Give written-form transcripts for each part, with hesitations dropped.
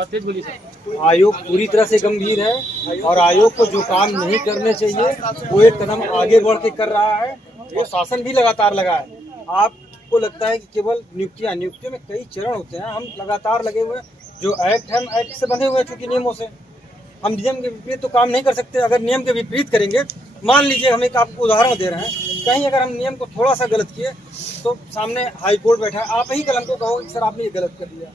आयोग पूरी तरह से गंभीर है और आयोग को जो काम नहीं करने चाहिए वो एक कदम आगे बढ़ के कर रहा है। वो शासन भी लगातार लगा है। आपको लगता है कि केवल नियुक्तियों में कई चरण होते हैं, हम लगातार लगे हुए हैं। जो एक्ट है, हम एक्ट से बंधे हुए हैं, चूंकि नियमों से हम नियम के विपरीत तो काम नहीं कर सकते। अगर नियम के विपरीत करेंगे, मान लीजिए हम एक आपको उदाहरण दे रहे हैं, कहीं अगर हम नियम को थोड़ा सा गलत किए तो सामने हाई कोर्ट बैठा है, आप ही कल हमको कहो कि सर आपने ये गलत कर दिया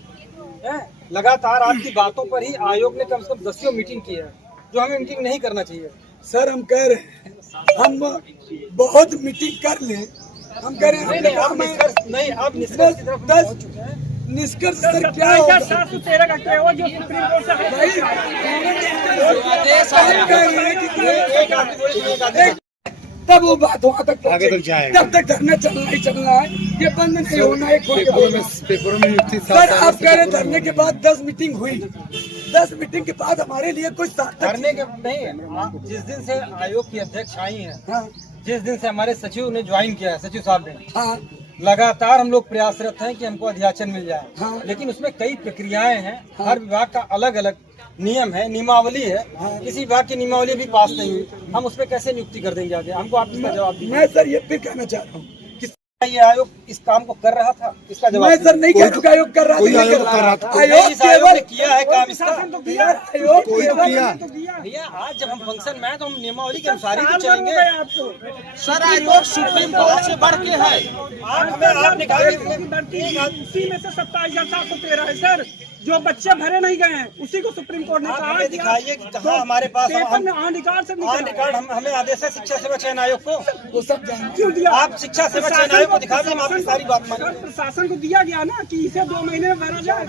है। लगातार आपकी बातों पर ही आयोग ने कम से कम 10 मीटिंग की है, जो हमें मीटिंग नहीं करना चाहिए। सर हम कह रहे हैं हम बहुत मीटिंग कर लें, हम कह रहे हैं नहीं, आप निष्कर्ष की तरफ पहुंच चुके हैं। निष्कर्ष सर क्या होगा? 713 का क्या हुआ जो सुप्रीम कोर्ट से तब वो बात वहाँ तक आगे तक जाएगा। तब तक धरना चलना ही चलना है, ये बंद नहीं होना है। सर आप कह रहे धरने के बाद 10 मीटिंग हुई, 10 मीटिंग के बाद हमारे लिए कुछ धरने के नहीं है। जिस दिन से आयोग की अध्यक्ष आई है, हाँ, जिस दिन से हमारे सचिव ने ज्वाइन किया है, सचिव साहब ने, हाँ, लगातार हम लोग प्रयासरत हैं कि हमको अध्याचन मिल जाए। हाँ, लेकिन उसमें कई प्रक्रियाएं हैं। हाँ, हर विभाग का अलग अलग नियम है, नियमावली है। हाँ, किसी विभाग की नियमावली भी पास नहीं हुई, हम उस पर कैसे नियुक्ति कर देंगे आगे? हमको आप इसका जवाब दीजिए। मैं सर ये फिर कहना चाह रहा हूँ कि ये आयोग इस काम को कर रहा था, इसका जवाब मैं सर नहीं कह रहा आयोग कर रहा था, आयोग इस आयोग ने किया है काम इसका। आयोग भैया आज जब हम फंक्शन में आए तो हम नियमावली के अनुसार ही तो चलेंगे। सर आयोग सुप्रीम कोर्ट से बढ़ के है। आपने कहा उसी में से 27,713 है सर, जो बच्चे भरे नहीं गए हैं उसी को सुप्रीम कोर्ट ने कहा है। दिखाइए कि कहाँ हमारे पास रिकॉर्ड से रिकॉर्ड हमें आदेश है शिक्षा सेवा चयन आयोग को। वो सब क्यों दिया? आप शिक्षा सेवा चयन आयोग को दिखा दें, हम आपकी सारी बात मानेंगे। प्रशासन को दिया गया ना कि इसे 2 महीने में भरा जाए।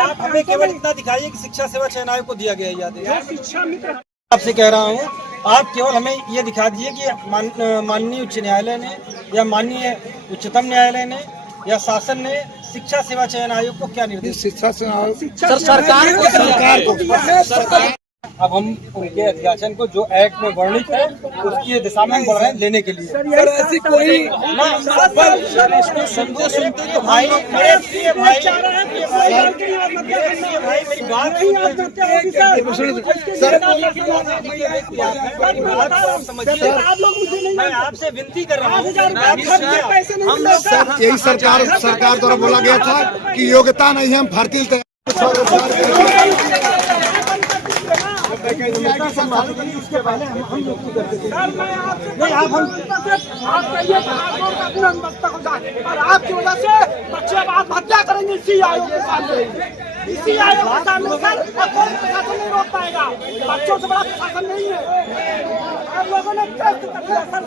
आप हमें केवल इतना दिखाइए कि शिक्षा सेवा चयन आयोग को दिया गया है आदेश। शिक्षा मित्र आपसे कह रहा हूँ, आप केवल हमें ये दिखा दीजिए कि माननीय उच्च न्यायालय ने या माननीय उच्चतम न्यायालय ने या शासन ने शिक्षा सेवा चयन आयोग को क्या निर्देश? शिक्षा सरकार को अब हम उनके अध्याचन को जो एक्ट में वर्णित है उसकी दिशा में बढ़ रहे हैं लेने के लिए। सर ऐसी कोई सुनते सुनते तो भाई मेरी बात समझिए। मैं आपसे विनती कर रहा हूँ, यही सरकार द्वारा बोला गया था कि योग्यता नहीं है, हम भर्ती उसके पहले हम और आपकी वजह से बच्चे अब आत्महत्या करेंगे इसी आयोग के सामने। इसी आयोग के सामने सर कोई प्रशासन नहीं रोक पाएगा। बच्चों से बड़ा प्रशासन नहीं है। आप लोगों ने टेस्ट कर दिया सर।